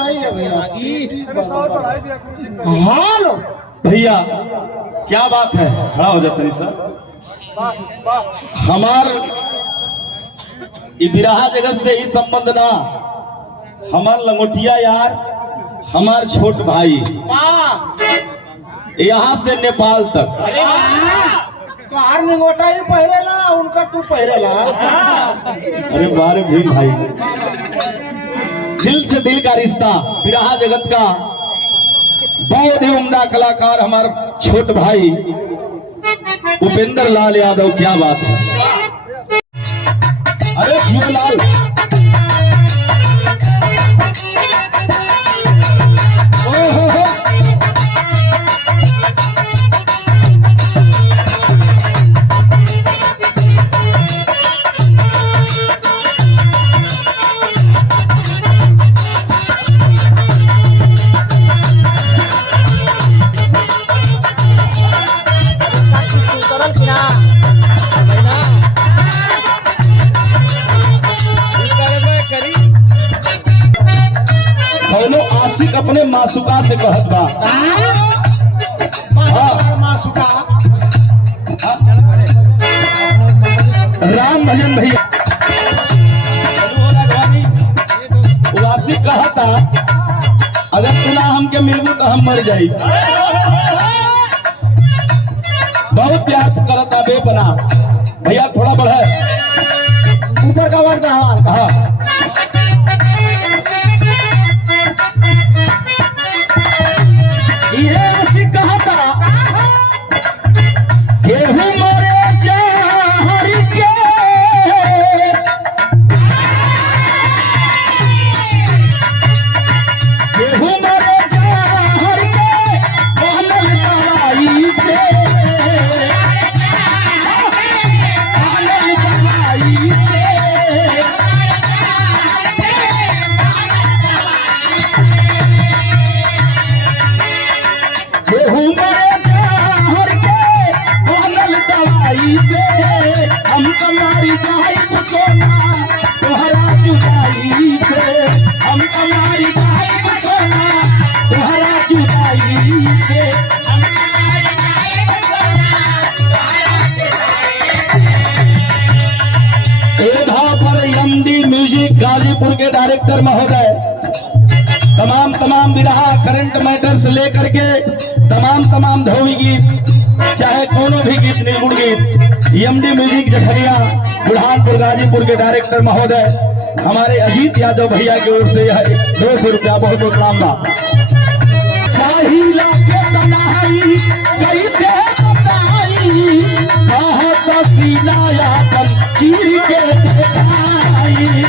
सही है भैया। हेलो भैया क्या बात है, खड़ा हो जाते नहीं सर। हमार बिरहा जगत से ही संबंध ना, हमार लंगोटिया यार, हमार छोट भाई यहाँ से नेपाल तक। अरे कार निगोटा ही पहरेला, उनका तू पहरेला। अरे बारे भी भाई, दिल से दिल का रिश्ता, बिरहा जगत का बहुत ही उम्दा कलाकार हमार छोट भाई उपेंद्र लाल यादव। क्या बात है, अरे जीवलाल आशिक अपने मासुका से कहत बा। मासुका राम भजन भैया आशिक कहता, अगर तुना हमके मिलबू तो हम मर जाई। बहुत प्यार करता बेपना भैया, थोड़ा बढ़े ऊपर का वर्ग कहा। ये कहता केहू मरे जहर के, केहू मरे जहर के बनल दवाई से, बनल दवाई से। केहू मरे जहर के बनल दवाई से, हम कमारी जाइब सोना तोहरा जुदाई से, हम कमारी जाइब सोना तोहरा जुदाई से, हम कमारी जाइब सोना तोहरा जुदाई। एधा पर एमडी म्यूजिक गाजीपुर के डायरेक्टर महोदय तमाम बिरहा करंट मैटर से लेकर के तमाम धोवी गीत, चाहे कोनो भी गीत, निर्गुण गीत, एमडी म्यूजिक जखरिया बुरहानपुर गाजीपुर के डायरेक्टर महोदय हमारे अजीत यादव भैया की ओर से यह 200 रुपया बहुत बहुत नाम। चाहिला के तनाई कैसे बताई, कहत सीना यापन चीर के दिखाई,